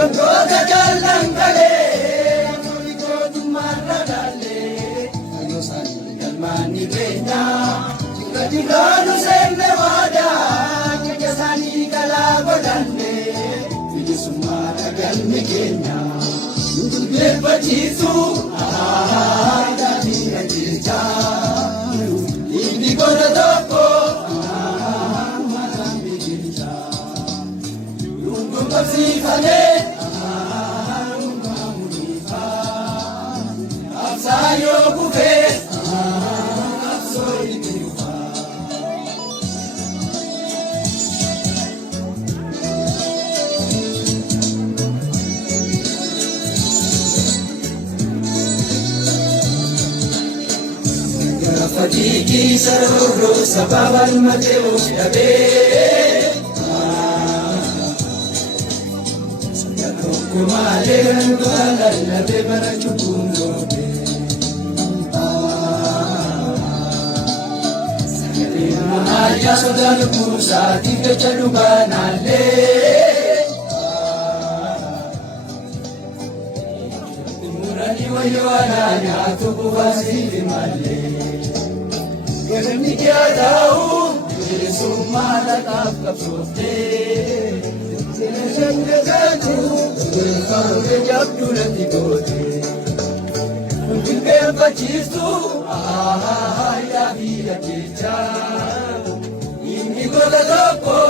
Goga jalan kale, amuri kodu maragale, ayo sani galmani bena, jika jika nu seme wada, jika sani kalagodane, video sumara galmi kenya, nutul bepajisu, dadi ajija, ini kona toko, marambi jinja, lungu kapsi kale. Sayo kufe, absorbi tiupa. Rafiki saroro sababal mateo yabe. Sayako kumale ngala labe para chukungo. Mahaja saudara pusat tiga caduban ale. Murani wajualanya tubuh wasi male. Kerana dia tahu semua tetap kapsote. Senang satu kalau kejap dulu tibote. Mungkin berpacis tu ya vida kita. Ini kota toko.